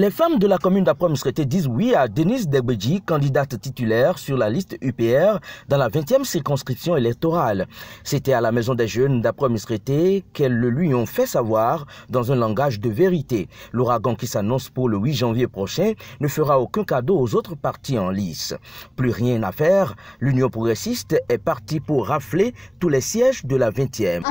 Les femmes de la commune d'Après-Misrété disent oui à Denise Degbeji, candidate titulaire sur la liste UPR dans la 20e circonscription électorale. C'était à la Maison des Jeunes d'Après-Misrété qu'elles le lui ont fait savoir dans un langage de vérité. L'ouragan qui s'annonce pour le 8 janvier prochain ne fera aucun cadeau aux autres partis en lice. Plus rien à faire, l'Union progressiste est partie pour rafler tous les sièges de la 20e.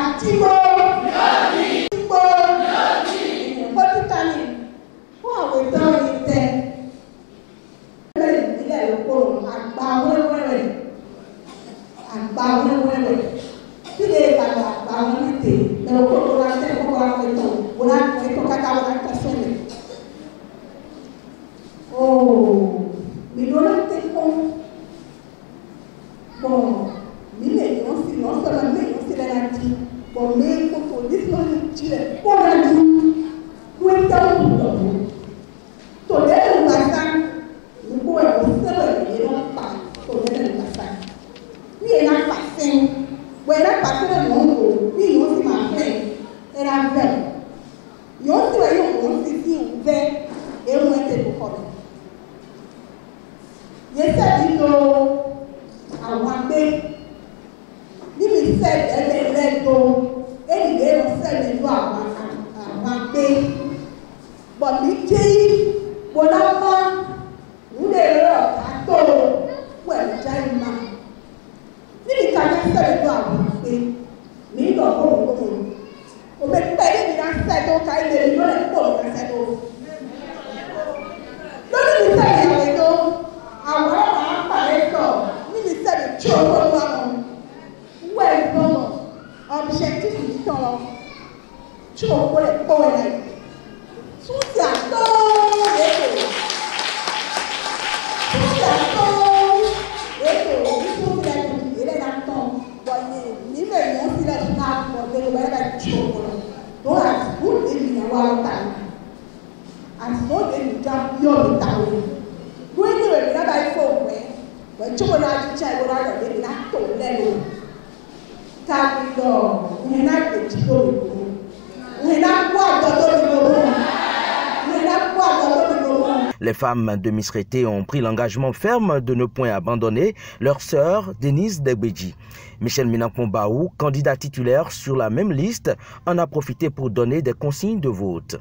Les femmes de Misrété ont pris l'engagement ferme de ne point abandonner leur sœur Denise Degbeji. Michel Minakombaou, candidat titulaire sur la même liste, en a profité pour donner des consignes de vote.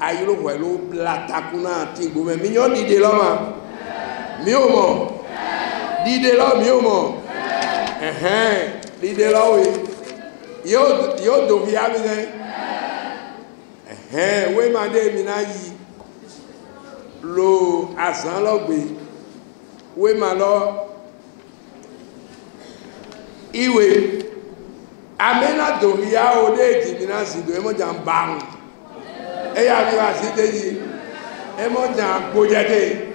Ayilo welo blata kuna tingo me minyo dide lo ma miomo dide lo miomo dide lo we yo do via mi ne we ma de mi na yi lo asan lo gbe we ma lo iwe amena do via o de ti mi na si do e mo jam bang et à vivre à cité dit et mon temps pour jeter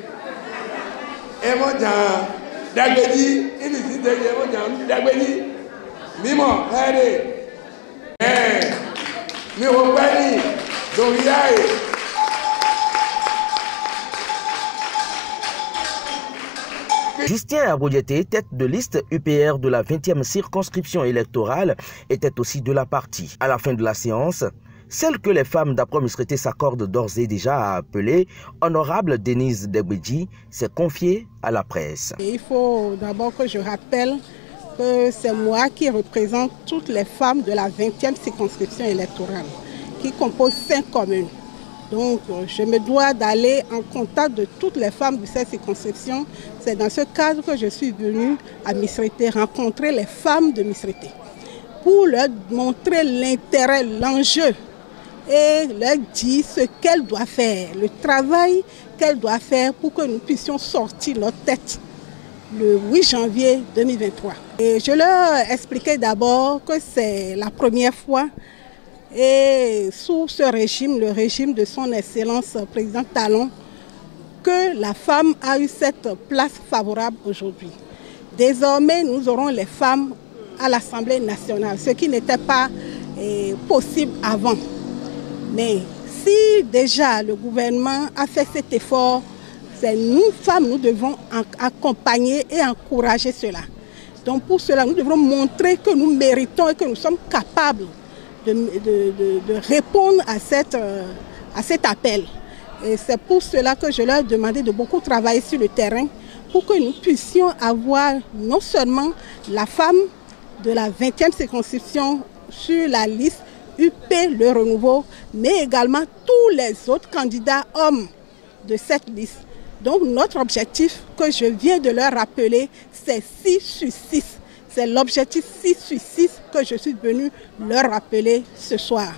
et mon temps d'agrédi il est cité et mon temps d'agrédi mimo allez mi repani doriae. Justin Abodjeté, tête de liste UPR de la 20e circonscription électorale, était aussi de la partie. À la fin de la séance, celle que les femmes d'Après-Misrété s'accordent d'ores et déjà à appeler Honorable Denise Degbeji s'est confiée à la presse. Il faut d'abord que je rappelle que c'est moi qui représente toutes les femmes de la 20e circonscription électorale, qui compose 5 communes. Donc je me dois d'aller en contact de toutes les femmes de cette circonscription. C'est dans ce cadre que je suis venue à Misrété rencontrer les femmes de Misrété pour leur montrer l'intérêt, l'enjeu, et leur dire ce qu'elle doit faire, le travail qu'elle doit faire pour que nous puissions sortir notre tête le 8 janvier 2023. Et je leur expliquais d'abord que c'est la première fois et sous ce régime, le régime de son Excellence Président Talon, que la femme a eu cette place favorable aujourd'hui. Désormais, nous aurons les femmes à l'Assemblée nationale, ce qui n'était pas possible avant. Mais Si déjà le gouvernement a fait cet effort, c'est nous, femmes, nous devons accompagner et encourager cela. Donc pour cela, nous devrons montrer que nous méritons et que nous sommes capables de répondre à cet appel. Et c'est pour cela que je leur ai demandé de beaucoup travailler sur le terrain pour que nous puissions avoir non seulement la femme de la 20e circonscription sur la liste UP Le Renouveau, mais également tous les autres candidats hommes de cette liste. Donc notre objectif que je viens de leur rappeler, c'est 6 sur 6. C'est l'objectif 6 sur 6 que je suis venue leur rappeler ce soir.